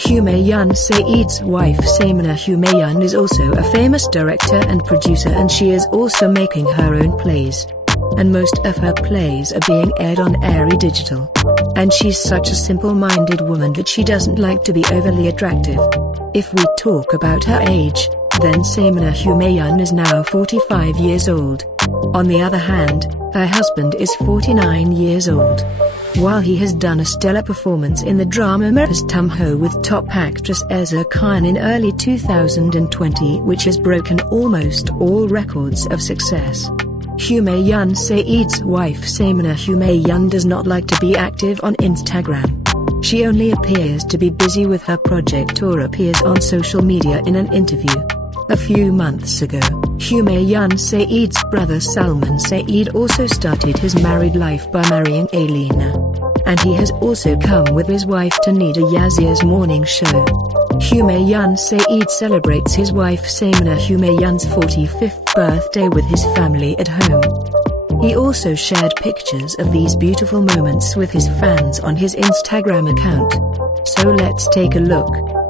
Humayun Saeed's wife Samina Humayun is also a famous director and producer, and she is also making her own plays. And most of her plays are being aired on Airy Digital. And she's such a simple-minded woman that she doesn't like to be overly attractive. If we talk about her age, then Samina Humayun is now 45 years old. On the other hand, her husband is 49 years old. While he has done a stellar performance in the drama Tumho with top actress Ezra Khan in early 2020, which has broken almost all records of success. Humayun Saeed's wife Samina Humayun does not like to be active on Instagram. She only appears to be busy with her project or appears on social media in an interview. A few months ago, Humayun Saeed's brother Salman Saeed also started his married life by marrying Alina. And he has also come with his wife Tanida Yazia's morning show. Humayun Saeed celebrates his wife Samina Humayun's 45th birthday with his family at home. He also shared pictures of these beautiful moments with his fans on his Instagram account. So let's take a look.